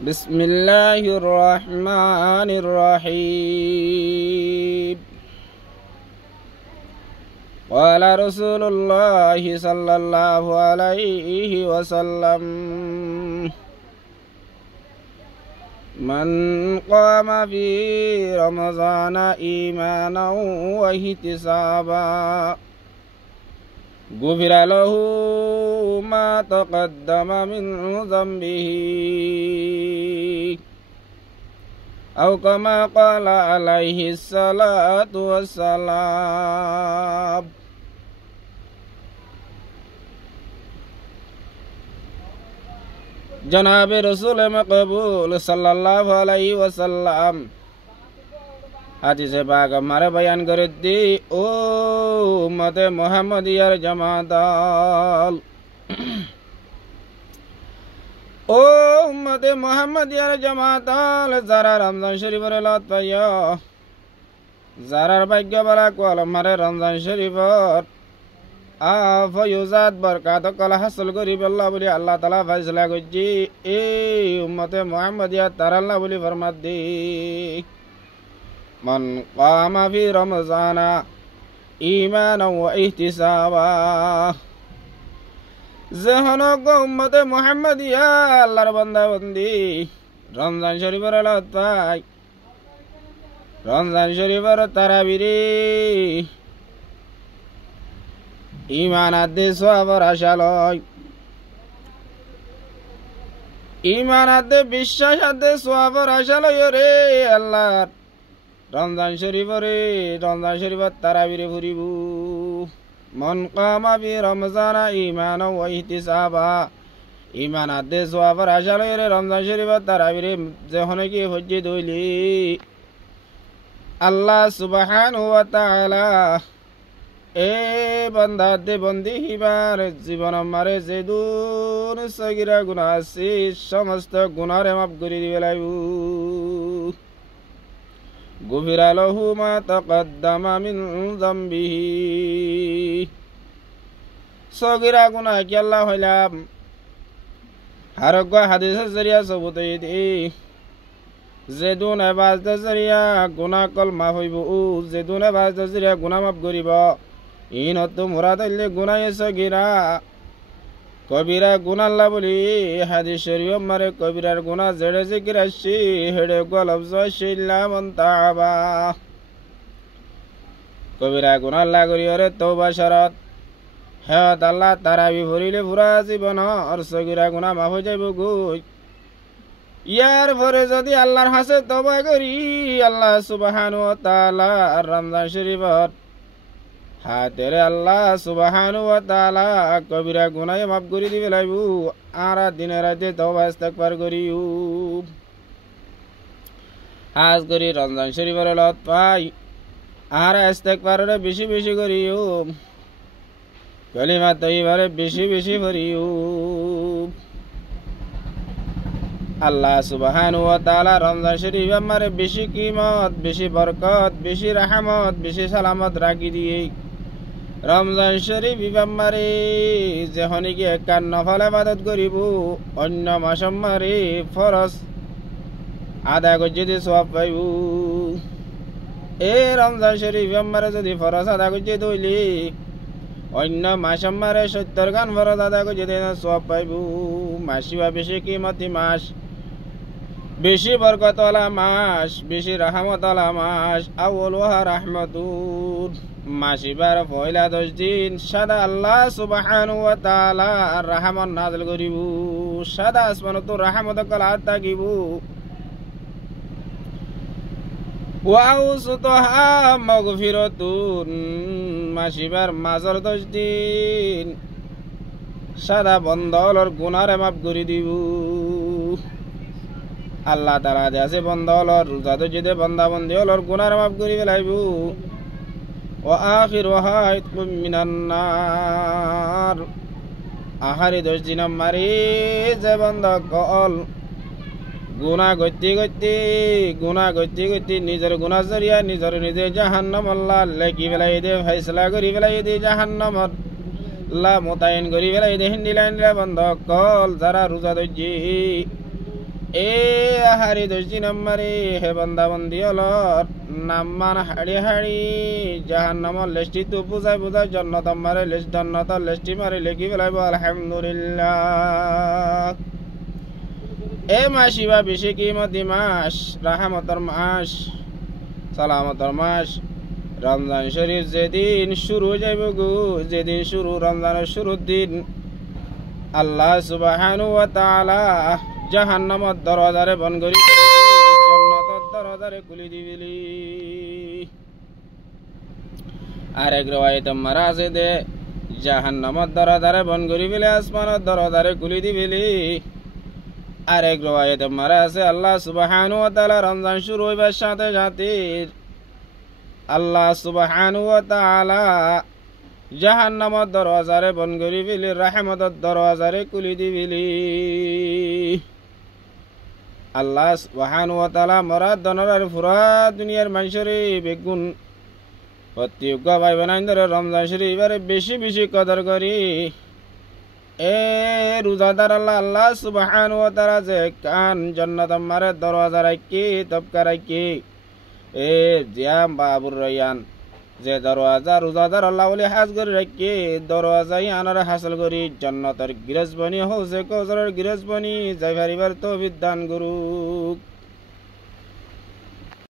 بسم الله الرحمن الرحيم. قال رسول الله صلى الله عليه وسلم: من قام في رمضان إيمانا واحتسابا غفر له ما تقدم من ذنبه، أو كما قال عليه الصلاة والسلام. जनाब रसूल मकबूल सल्लल्लाहु अलैहि वसल्लम हादिसे पाक हमारे बयान कर दी। ओ उम्मते मुहम्मदियार जमादाल, ओ उम्मते मुहम्मदियार जमादाल, যারা রমজান শরীফের লত পাইয়া যারার ভাগ্য বলা কল মারে রমজান শরীফর ফয়ুজাত বরকাত কল হাসিল করিব আল্লাহ বলি আল্লাহ তাআলা ফয়সালা করছি। এই উম্মতে মুহাম্মদিয়া তার আল্লাহ বলি ফরমাত দি, মান কামা ফি রমজানা ঈমানান ওয়া ইহতিসাবা। যেহনক উম্মতে মুহাম্মদিয়া আল্লাহর বান্দা বান্দি রমজান শরীফের লত পাই, রমজান শরীফের তারাবিরে ইমান আদে সওয়াবের আশা লয়, ইমান আদে বিশ্বাস আদে সওয়াবের আশা লয় রে আল্লাহ রমজান শরীফের তারাবিরে ফুরিব। মন কামা ফি রমজানা ঈমানান ওয়া ইহতিসাবা, ইমান আদে সওয়াবের আশা লয় রে রমজান শরীফের তারাবিরে যখন কি হজ্জে দইলি আল্লাহ সুবহানাহু ওয়া তাআলা এ বান্দা দে বন্দি হিবার জীবন মারে যে দূর সগিরা গুনাহ আছে সমস্ত গুনাহরে মাফ করে দিবে লাইব। গুফিরা লাহু মা তাকদ্দামা মিন যামবিহি, সগিরা গুনাহ কি আল্লাহ হইলাম হারগ হাদিসের জরিয়া সবুত দি যে দুন এবাজদের জরিয়া গুনাহ কল মাফ হইব, যে দুন এবাজদের জরিয়া গুনাহ মাফ করিব। ইনত মুরাদ হইলে গুনাহ সগিরা কবিরা গুনাহ আল্লাহ বলি হাদিস শরীফ মারে কবিরার গুনাহ জেড়ে জিকির আসি হেড়ে গলবজ শিল্লা মন তাবা। কবিরা গুনাহ আল্লাহ করি ওরে তওবা শরত হেত আল্লাহ তারাবি ভরিলে পুরা জীবন আর সগিরা গুনাহ মাফ হয়ে যাইব গই। ইয়ার পরে যদি আল্লাহর হাসে তওবা করি আল্লাহ সুবহানাহু ওয়া তাআলা রমজান শরীফত হাতেরে আল্লাহ সুবহানাহু ওয়া তাআলা কবিরা গুনাহ মাফ করে দিবে লাইব। আর দিনে রাতে তওবা ইস্তিগফার করিও। আজ করি রমজান শরীফের লত পাই আর ইস্তিগফারে বেশি বেশি করিও, কালিমা তাইয়্যিবারে বেশি বেশি পড়িও। আল্লাহ সুবহানাহু ওয়া তাআলা রমজান শরীফ আমারে বেশি কিমত, বেশি বরকত, বেশি রহমত, বেশি সালামত রাখি দিয়ে। রমজান শরীফ আমারে যখন কি একান নফল ইবাদত করিব অন্য মাস আমারে ফরজ আদায় করে যদি সওয়াব পাইব। এই রমজান শরীফ আমারে যদি ফরজ আদায় করে দইলি অন্য মাস আমারে 70 গান ফরজ আদায় করে যদি সওয়াব পাইব। মাসিবা বেশি কিমতি মাস, বেশি বরকতওয়ালা মাস, বেশি রহমতওয়ালা মাস। আউয়ালুহা রাহমাতুন, মাসিবার পয়লা 10 দিন সাদা আল্লাহ সুবহানাহু ওয়া তাআলা রহমত নাযিল করিব, সাদা আসমানত রহমত কলা থাকিব। ওয়া আউসাতুহা মাগফিরাতুন, মাসিবার মাঝর 10 দিন সাদা বন্দলর গুনাহরে মাফ করে দিব। আল্লাহ তাআলা দেশে বন্দলর রোজা দজে বান্দা বন্দি হলর গুনাহরে মাফ করে ফেলাইব। ওয়া আখিরুহা ইতকুম মিনান নার, আহারি 10 দিন মারি যে বান্দা কল গুনাহ করতে করতে নিজের গুনাহ জরিয়া নিজে জাহান্নাম আল্লাহ লেখি ফেলাই দে, ফয়সালা করি ফেলাই দে জাহান্নামত আল্লাহ মোতায়েন করি ফেলাই দে। হিন্দিলা বন্ধ কল যারা রোজা ধরছি এ হারি 10 নম্বরে হে বান্দা বন্দি অলর নাম্মান হাড়ি হাড়ি জাহান্নামর লিস্টি তো বুঝাই বুঝাই জান্নাত মারে লিস্ট জান্নাতের লিস্টি মারে লিখি ফেলাইব আলহামদুলিল্লাহ। এ মাসিবা বেশি কিমতি মাস, রাহমতের মাস, সালামতের মাস রমজান শরীফ যেদিন শুরু যাইব গো, যেদিন শুরু রমজানের শুরুর দিন আল্লাহ সুবহানাহু ওয়া তাআলা জাহান্নামের দরজারে বন্ধ করে জান্নাতের দরজারে খুলে দিবেলি। আরেক রওয়ায়াতে মারা আছে দে জাহান্নামের দরজারে বন্ধ করে দিবেলি, আসমানের দরজারে খুলে দিবেলি। আরেক রওয়ায়াতে মারা আছে আল্লাহ সুবহানাহু ওয়া তাআলা রমজান শুরু হইবার সাথে সাথে আল্লাহ সুবহানাহু ওয়া তাআলা জাহান্নামের দরজারে বন্ধ করে দিবেলি, রহমতের দরজারে খুলে দিবেলি। আল্লাহ সুবহানাহু ওয়া তাআলা মরাদ দনরার পুরা দুনিয়ার মানুষের বেগুন প্রত্যেক ভাই বোন ধরে রমজান শরীফের বেশি বেশি কদর করি। এ রোজাদার আল্লাহ সুবহানাহু ওয়া তাআলা যে কান জান্নাত মারে দরজা রাখি তবকা রাখি এ জিয়াম বাবুর রয়ান যে দরওয়াজা রোজাদার আল্লাহ বলে হাজ করে রাখি দরওয়াজাই আনার হাসিল করি জান্নাতের গিরজবনি হৌসে কৌসরের গিরজবনি যাই পারিবার তৌফিক দান করুক।